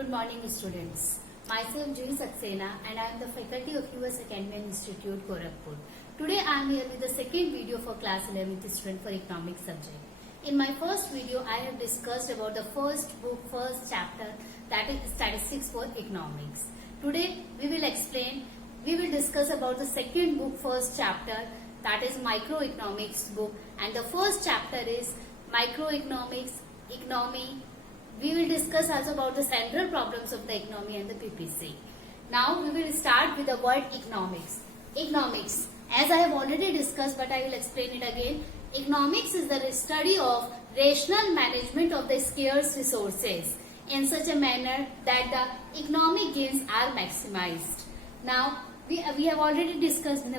Good morning, students. Myself Juhi Saxena and I am the faculty of US Academy Institute, Gorakhpur. Today I am here with the second video for class 11th student for economics subject. In my first video, I have discussed about the first chapter, that is statistics for economics. Today we will discuss about the second book, first chapter, that is microeconomics book, and the first chapter is microeconomics, economy. We will discuss also about the central problems of the economy and the PPC. Now we will start with the word economics. Economics, as I have already discussed, but I will explain it again. Economics is the study of rational management of the scarce resources in such a manner that the economic gains are maximized. Now we have already discussed in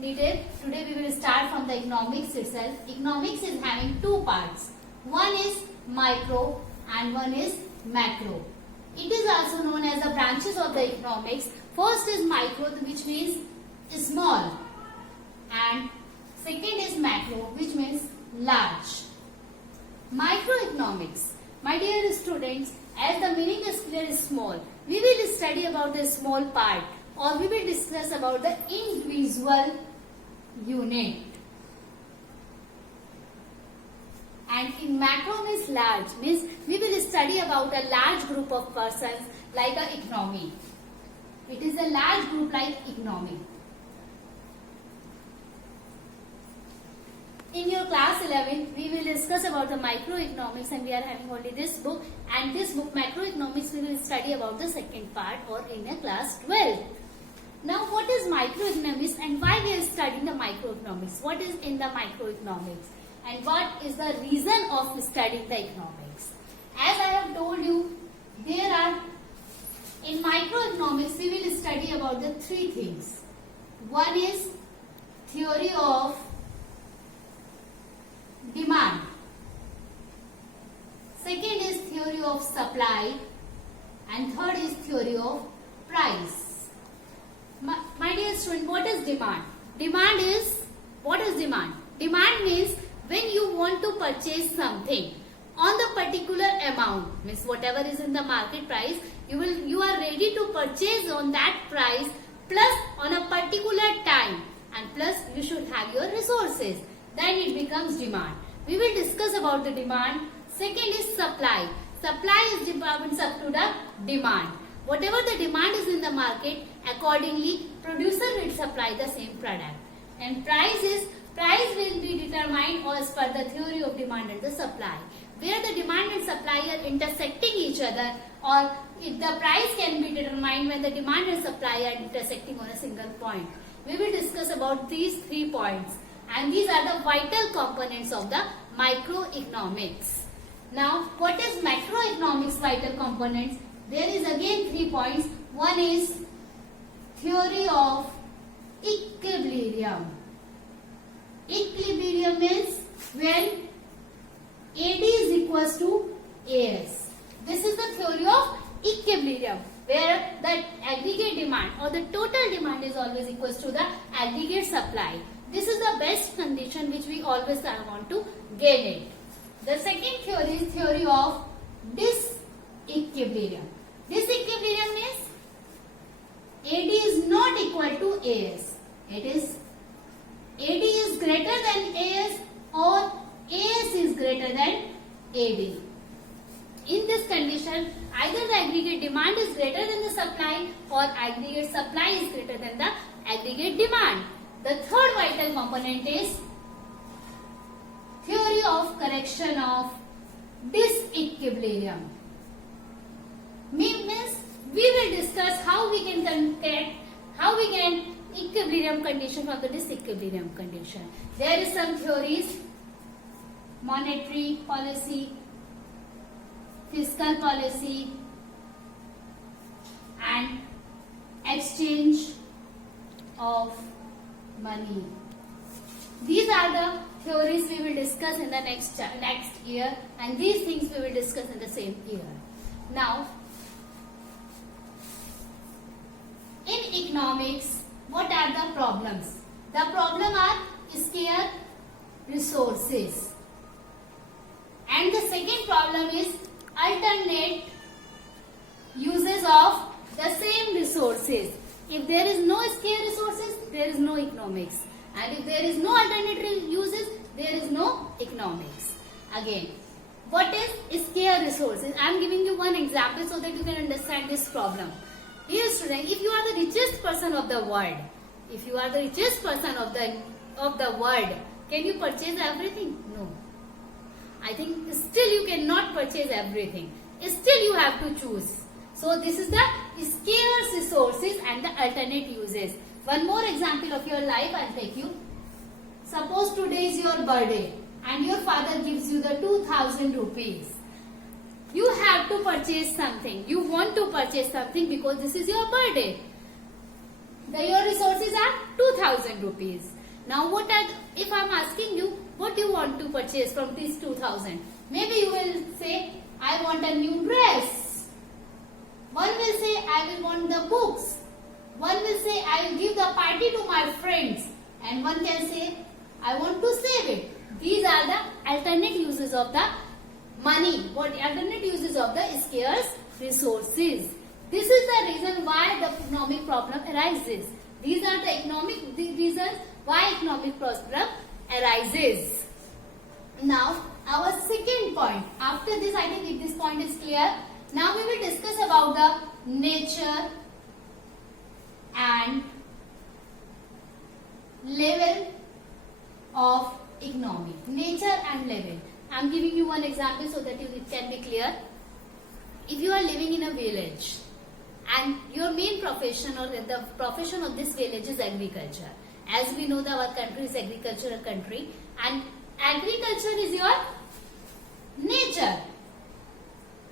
detail. Today we will start from the economics itself. Economics is having two parts. One is micro and one is macro. It is also known as the branches of the economics. First is micro, which means small, and second is macro, which means large. Microeconomics, my dear students, as the meaning is clear, is small. We will study about the small part, or we will discuss about the individual unit. And in macro means large, means we will study about a large group of persons like a economy. It is a large group like economy. In your class 11, we will discuss about the microeconomics, and we are having only this book, and this book microeconomics we will study about the second part, or in a class 12. Now what is microeconomics and why we are studying the microeconomics? What is in the microeconomics? And what is the reason of studying the economics? As I have told you, in microeconomics we will study about the three things. One is theory of demand. Second is theory of supply. And third is theory of price. My dear student, what is demand? What is demand? Demand means when you want to purchase something on the particular amount, means whatever is in the market price, you are ready to purchase on that price, plus on a particular time, and plus you should have your resources. Then it becomes demand. We will discuss about the demand. Second is supply. Supply is departments up to the demand. Whatever the demand is in the market, accordingly producer will supply the same product. And price will be determined as per the theory of demand and the supply, where the demand and supply are intersecting each other, or if the price can be determined when the demand and supply are intersecting on a single point. We will discuss about these 3 points, and these are the vital components of the microeconomics. Now what is macroeconomics vital components? There is again 3 points. One is theory of equilibrium. Equilibrium means when AD is equals to AS. This is the theory of equilibrium, where the aggregate demand or the total demand is always equals to the aggregate supply. This is the best condition which we always want to gain it. The second theory is theory of disequilibrium. Disequilibrium means AD is not equal to AS. It is AD is greater than AS, or AS is greater than AD. In this condition, either the aggregate demand is greater than the supply, or aggregate supply is greater than the aggregate demand. The third vital component is theory of correction of disequilibrium. Means we will discuss how we can equilibrium condition from the disequilibrium condition. There is some theories: monetary policy, fiscal policy, and exchange of money. These are the theories we will discuss in the next year, and these things we will discuss in the same year. Now, in economics, what are the problems? The problem are scarce resources. And the second problem is alternate uses of the same resources. If there is no scarce resources, there is no economics. And if there is no alternative uses, there is no economics. Again, what is scarce resources? I am giving you one example so that you can understand this problem. Dear student, if you are the richest person of the world, if you are the richest person of the world, can you purchase everything? No. I think still you cannot purchase everything. Still you have to choose. So this is the scarce resources and the alternate uses. One more example of your life I will take you. Suppose today is your birthday and your father gives you the 2000 rupees. You have to purchase something. You want to purchase something because this is your birthday. Your resources are 2000 rupees. Now if I am asking you what you want to purchase from this 2000? Maybe you will say, I want a new dress. One will say, I will want the books. One will say, I will give the party to my friends. And one can say, I want to save it. These are the alternate uses of the money. What alternate uses of the scarce resources. This is the reason why the economic problem arises. These are the reasons why economic problem arises. Now, our second point. After this, I think if this point is clear, now we will discuss about the nature and level of economy. Nature and level. I am giving you one example so that it can be clear. If you are living in a village and your main profession or the profession of this village is agriculture. As we know that our country is agricultural country and agriculture is your nature.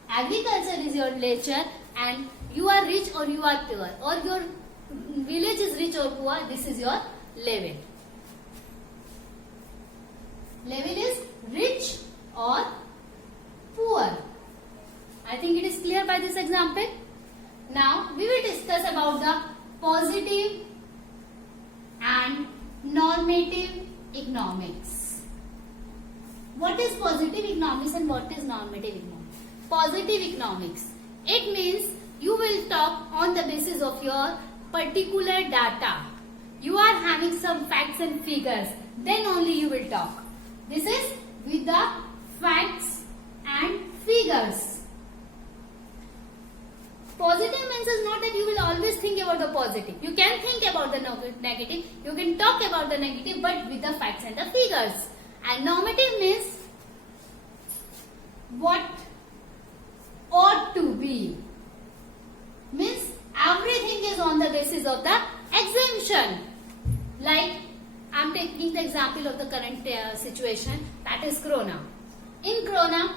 Agriculture is your nature and you are rich or you are poor or your village is rich or poor, this is your level. Level is rich or poor. I think it is clear by this example. Now we will discuss about the positive and normative economics. What is positive economics and what is normative economics? Positive economics. It means you will talk on the basis of your particular data. You are having some facts and figures. Then only you will talk. This is with the facts and figures. Positive means is not that you will always think about the positive. You can think about the negative. You can talk about the negative but with the facts and the figures. And normative means what ought to be. Means everything is on the basis of the exemption. Like I am taking the example of the current situation, that is Corona. In Corona,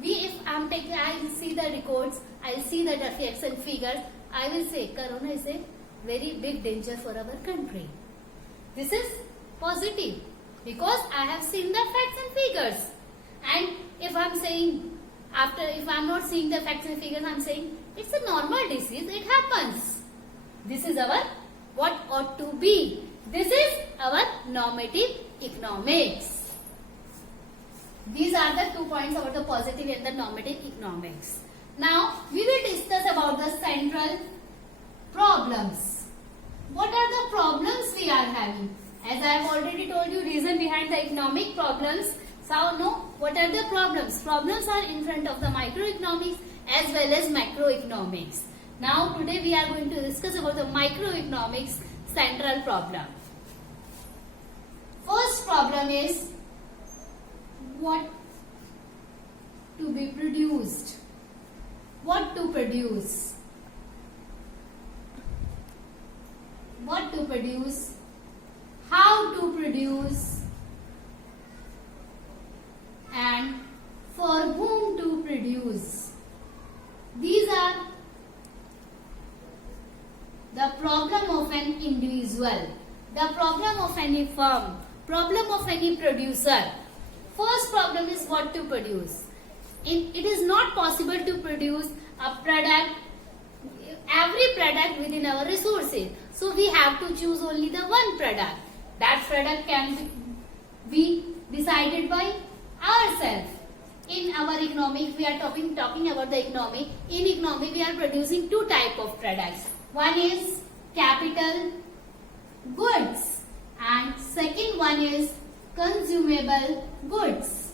I will see the records, I will see the facts and figures. I will say Corona is a very big danger for our country. This is positive because I have seen the facts and figures. And if I am saying if I am not seeing the facts and figures, I am saying it's a normal disease, it happens. This is our what ought to be. This is our normative economics. These are the 2 points about the positive and the normative economics. Now, we will discuss about the central problems. What are the problems we are having? As I have already told you, reason behind the economic problems. So, now, what are the problems? Problems are in front of the microeconomics as well as macroeconomics. Now, today we are going to discuss about the microeconomics central problem. First problem is what to be produced. What to produce. What to produce. How to produce. And for whom to produce. These are the problem of an individual, the problem of any firm, problem of any producer. First problem is what to produce. It is not possible to produce a product, every product within our resources. So we have to choose only the one product. That product can be decided by ourselves. in our economic, we are talking about the economic. In economic, we are producing two type of products. One is capital goods and second one is consumable goods.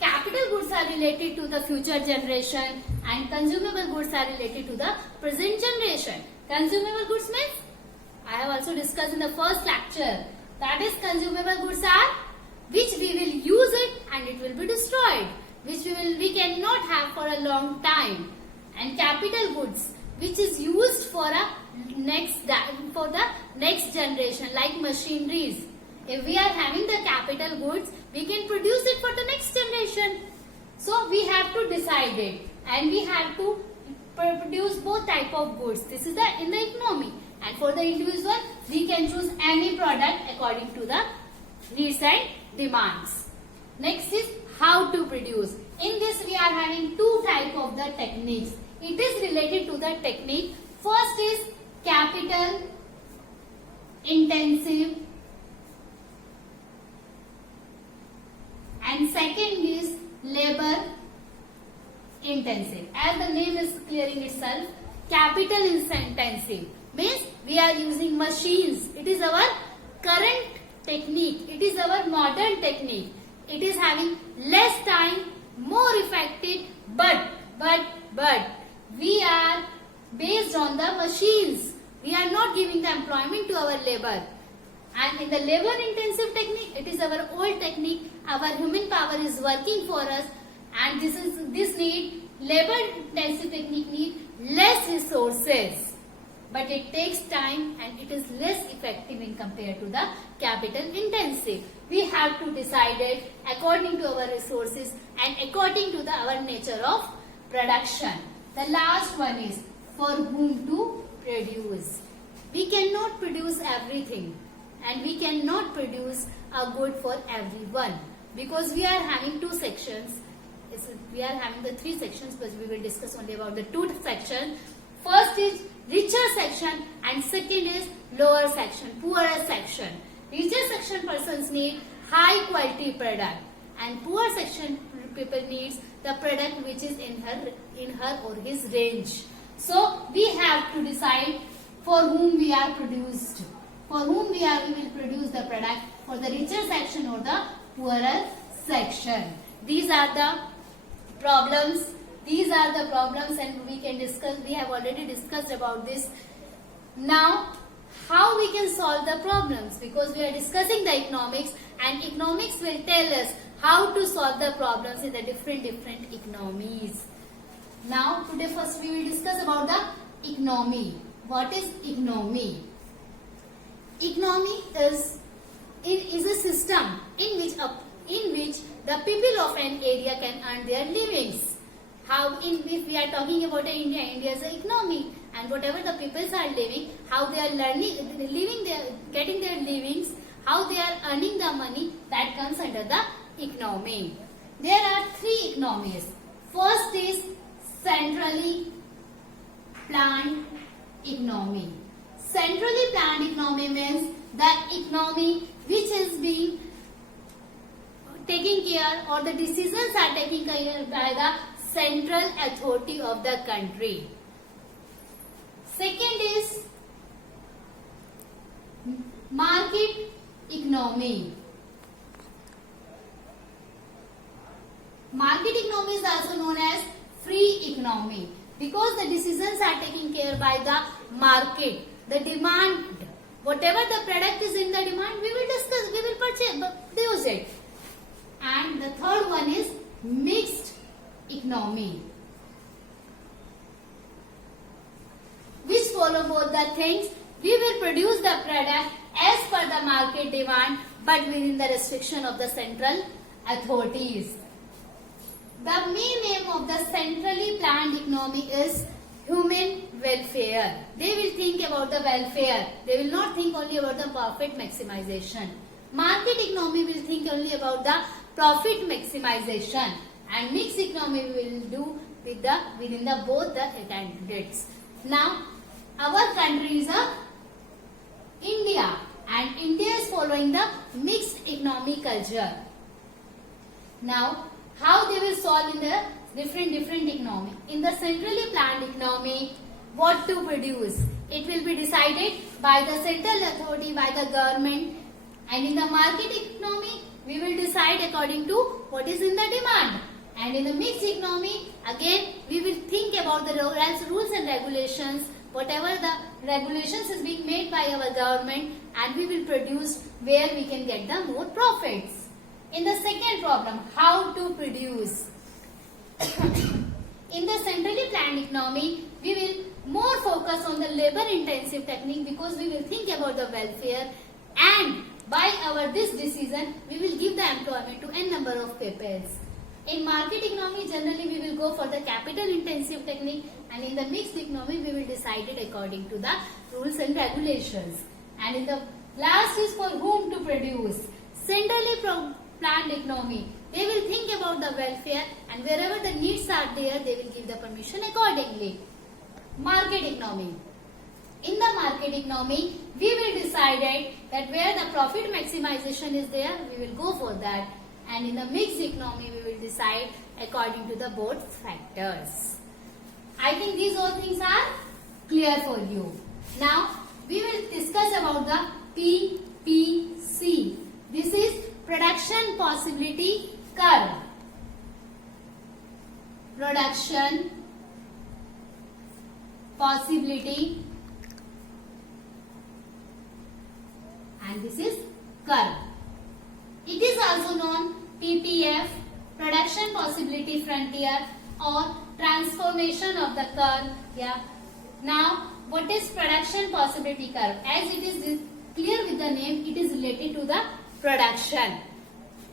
Capital goods are related to the future generation and consumable goods are related to the present generation. Consumable goods means, I have also discussed in the first lecture, that is consumable goods are which we will use it and it will be destroyed, which we cannot have for a long time. And capital goods which is used for the next generation, like machineries. If we are having the capital goods, we can produce it for the next generation. So we have to decide it and we have to produce both type of goods. This is in the economy. And for the individual, we can choose any product according to the needs and demands. Next is how to produce. In this we are having two type of the techniques. It is related to the technique. First is capital intensive and second is labor intensive. As the name is clearing itself, capital intensive means we are using machines. It is our current technique. It is our modern technique. It is having less time, more effective, but we are based on the machines. We are not giving the employment to our labor. And in the labor intensive technique, it is our old technique. Our human power is working for us, and this need labor intensive technique need less resources, but it takes time and it is less effective in compared to the capital intensive. We have to decide it according to our resources and according to our nature of production. The last one is for whom to produce. We cannot produce everything and we cannot produce a good for everyone, because we are having two sections. We are having the three sections, but we will discuss only about the two sections. First is richer section and second is lower section, poorer section. Richer section persons need high quality product and poor section people needs the product which is in her or his range. So we have to decide for whom we are produced, for whom we will produce the product, for the richer section or the poorer section. These are the problems. These are the problems and we can discuss. We have already discussed about this. Now, how we can solve the problems, because we are discussing the economics and economics will tell us how to solve the problems in the different economies. Now, today first we will discuss about the economy. What is economy? Economy is a system in which the people of an area can earn their livings. If we are talking about India, India is an economy, and whatever the peoples are living, how they are getting their livings, how they are earning the money, that comes under the economy. There are three economies. First is centrally planned economy. Centrally planned economy means the economy which is being taken care, or the decisions are taken care by the central authority of the country. Second is market economy. Market economy is also known as free economy, because the decisions are taken care by the market. The demand, whatever the product is in the demand, we will discuss, we will produce it. And the third one is mixed economy, which follow both the things. We will produce the product as per the market demand, but within the restriction of the central authorities. The main aim of the centrally planned economy is human welfare. They will think about the welfare. They will not think only about the profit maximization. Market economy will think only about the profit maximization, and mixed economy will do within both the candidates. Now, our country is India. and India is following the mixed economy culture. Now, how they will solve in the different economy? In the centrally planned economy, what to produce? It will be decided by the central authority, by the government, and in the market economy, we will decide according to what is in the demand. And in the mixed economy, again, we will think about the rules and regulations, whatever the regulations is being made by our government, and we will produce where we can get the more profits. In the second problem, how to produce? In the centrally planned economy, we will more focus on the labor intensive technique because we will think about the welfare, and by our this decision, we will give the employment to n number of peoples. In market economy, generally we will go for the capital intensive technique, and in the mixed economy, we will decide it according to the rules and regulations. And in the last is for whom to produce. Centrally planned economy, they will think about the welfare, and wherever the needs are there, they will give the permission accordingly. Market economy. In the market economy, we will decide that where the profit maximization is there, we will go for that. And in the mixed economy, we will decide according to the both factors. I think these all things are clear for you. Now, we will discuss about the PPC. This is Production Possibility Curve. Production Possibility, and this is curve. It is also known PPF, Production Possibility Frontier, or Transformation of the Curve. Yeah. Now, what is Production Possibility Curve? As it is clear with the name, it is related to the production.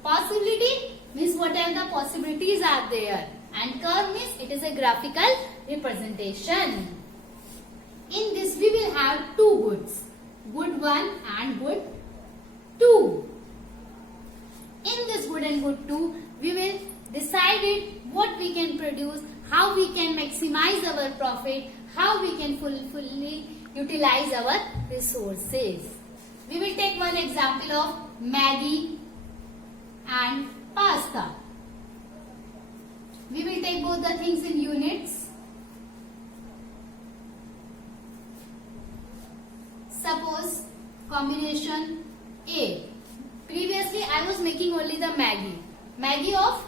Possibility means whatever the possibilities are there, and curve means it is a graphical representation. In this, we will have two goods, good 1 and good 2. In this good and good 2, we will decide it what we can produce, how we can maximize our profit, how we can fully utilize our resources. We will take one example of Maggi and pasta. We will take both the things in units. Suppose combination A. Previously I was making only the Maggi of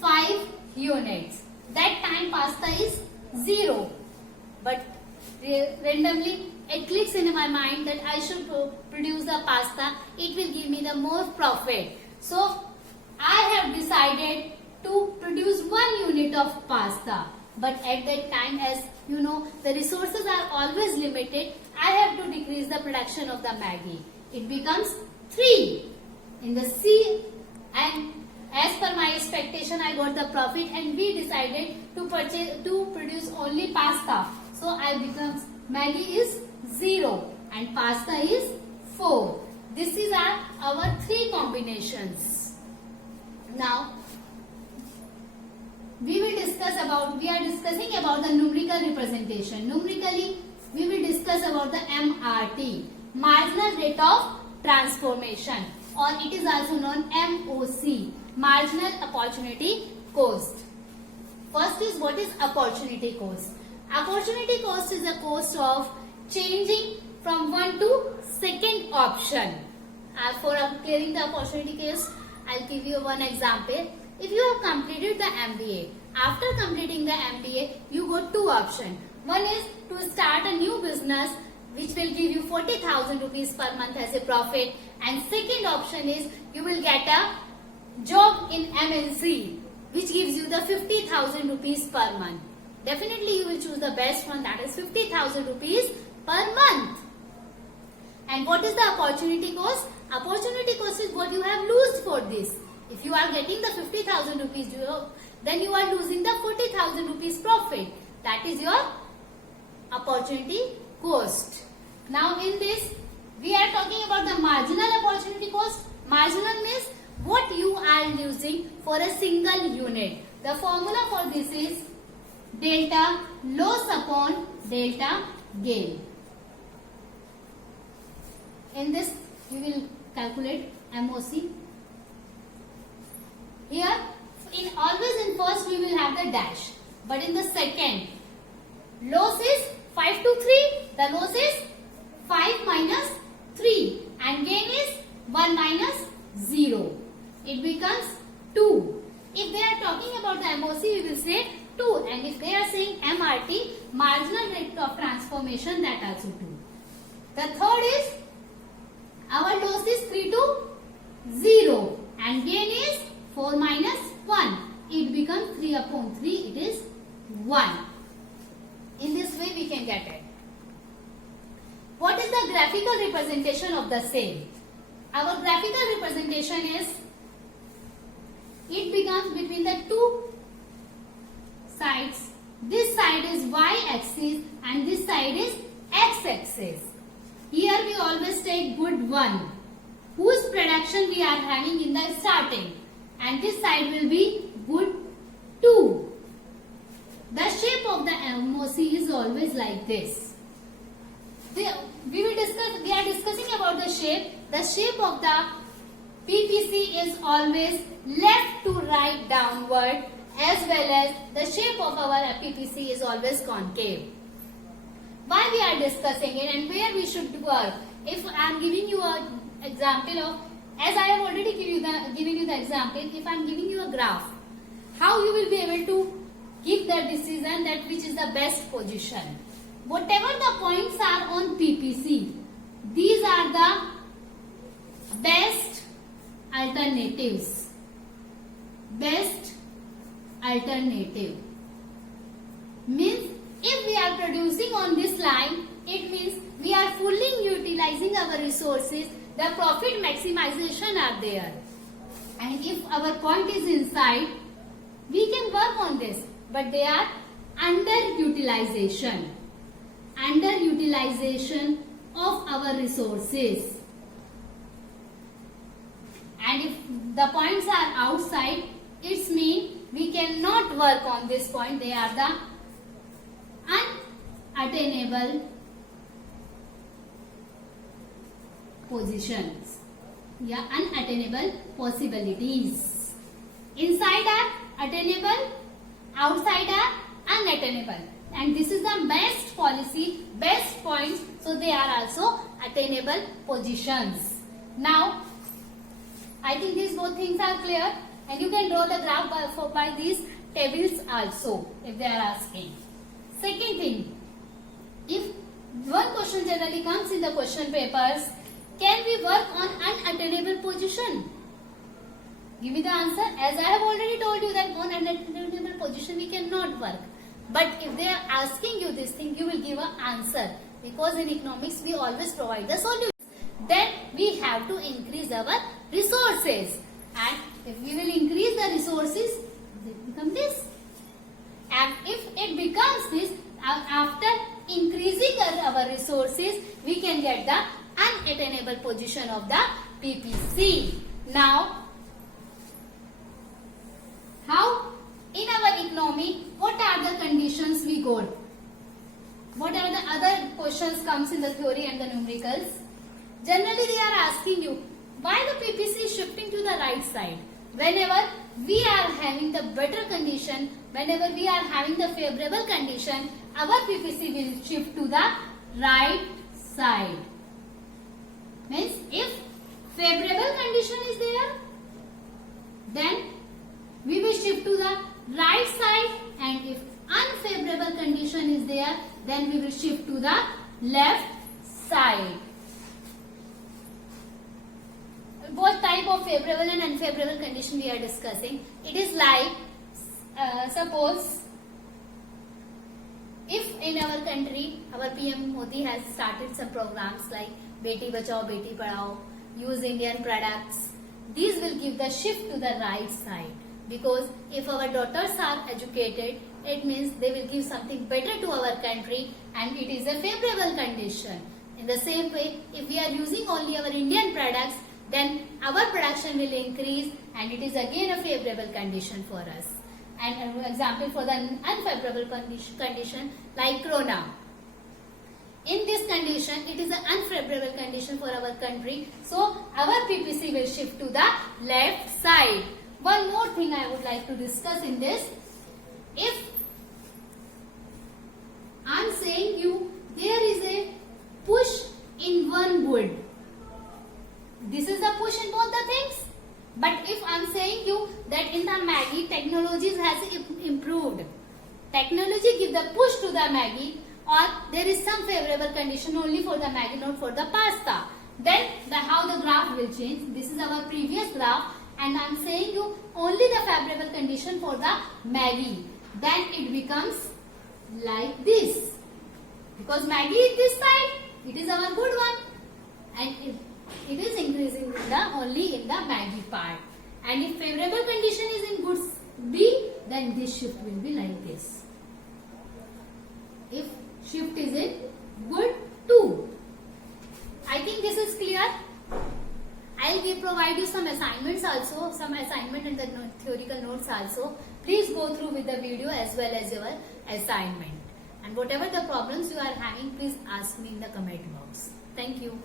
5 units. That time pasta is 0. But randomly it clicks in my mind that I should produce the pasta. It will give me the more profit. So I have decided to produce 1 unit of pasta. But at that time, as you know, the resources are always limited. I have to decrease the production of the Maggi. It becomes 3 in the C, and as per my expectation, I got the profit, and we decided to produce only pasta. So I becomes Maggi is 0 and pasta is 4. This is our 3 combinations. Now we are discussing about the numerical representation. Numerically, we will discuss about the MRT, marginal rate of transformation, or it is also known MOC, marginal opportunity cost. First is, what is opportunity cost? Opportunity cost is the cost of changing from one to second option. For clearing the opportunity cost, I'll give you one example. If you have completed the MBA, after completing the MBA, you got 2 options. One is to start a new business which will give you 40,000 rupees per month as a profit, and second option is you will get a job in MNC which gives you the 50,000 rupees per month. Definitely you will choose the best one, that is 50,000 rupees per month. And what is the opportunity cost? Opportunity cost is what you have lost for this. If you are getting the 50,000 rupees, then you are losing the 40,000 rupees profit. That is your opportunity cost. Now in this, we are talking about the marginal opportunity cost. Marginal means what you are losing for a single unit. The formula for this is delta loss upon delta gain. In this, we will calculate MOC. Here, always in first we will have the dash, but in the second, loss is 5 to 3. The loss is 5 minus 3, and gain is 1 minus 0. It becomes 2. If they are talking about the MOC, we will say 2, and if they are saying MRT, marginal rate of transformation, that also 2. The third is, our loss is 3 to 0, and gain is 4 minus 1. It becomes 3 upon 3, it is 1. In this way we can get it. What is the graphical representation of the same? Our graphical representation is, it becomes between the two sides. This side is y-axis and this side is x-axis. Here we always take good 1, whose production we are having in the starting, and this side will be good 2. The shape of the MOC is always like this. We are discussing about the shape. The shape of the PPC is always left to right downward, as well as the shape of our PPC is always concave. Why we are discussing it and where we should work? If I am giving you an example of, as I have already given you the example, if I am giving you a graph, how you will be able to give the decision that which is the best position. Whatever the points are on PPC, these are the best alternatives. Best alternative means if we are producing on this line, it means we are fully utilizing our resources. The profit maximization are there, and if our point is inside, we can work on this, but they are underutilization of our resources. And if the points are outside, it means we cannot work on this point. They are the unattainable positions. Yeah, unattainable possibilities. Inside are attainable, outside are unattainable. And this is the best policy, best points, so they are also attainable positions. Now, I think these both things are clear, and you can draw the graph by these tables also, if they are asking. Second thing, if one question generally comes in the question papers, can we work on unattainable position? Give me the answer. As I have already told you that on unattainable position we cannot work. But if they are asking you this thing, you will give an answer. Because in economics we always provide the solution. Then we have to increase our resources. And if we will increase the resources, it becomes this. And if it becomes this, after increasing our resources, we can get the unattainable position of the PPC. Now, how in our economy, what are the conditions we got? What are the other questions comes in the theory and the numericals? Generally, they are asking you, why the PPC is shifting to the right side? Whenever we are having the better condition, whenever we are having the favorable condition, our PPC will shift to the right side. Means if favorable condition is there, then we will shift to the right side, and if unfavorable condition is there, then we will shift to the left side. What type of favorable and unfavorable condition we are discussing? It is like, suppose, if in our country, our PM Modi has started some programs like Beti Bachao, Beti Padhao, use Indian products. These will give the shift to the right side. Because if our daughters are educated, it means they will give something better to our country, and it is a favorable condition. In the same way, if we are using only our Indian products, then our production will increase, and it is again a favorable condition for us. And an example for the unfavorable condition like Corona. In this condition, it is an unfavorable condition for our country. So, our PPC will shift to the left side. One more thing I would like to discuss in this. If I am saying you there is a push in one wood. This is a push in both the things. But if I am saying you that in the Maggi technologies has improved. Technology give the push to the Maggi, or there is some favorable condition only for the Maggi, not for the pasta. Then how the graph will change. This is our previous graph, and I am saying you only the favorable condition for the Maggi. Then it becomes like this. Because Maggi is this side, it is our good one, and it is increasing only in the Maggi part. And if favorable condition is in good B, then this shift will be like this. If shift is in good 2. I think this is clear. I will provide you some assignments also, some assignment and the theoretical notes also. Please go through with the video as well as your assignment. And whatever the problems you are having, please ask me in the comment box. Thank you.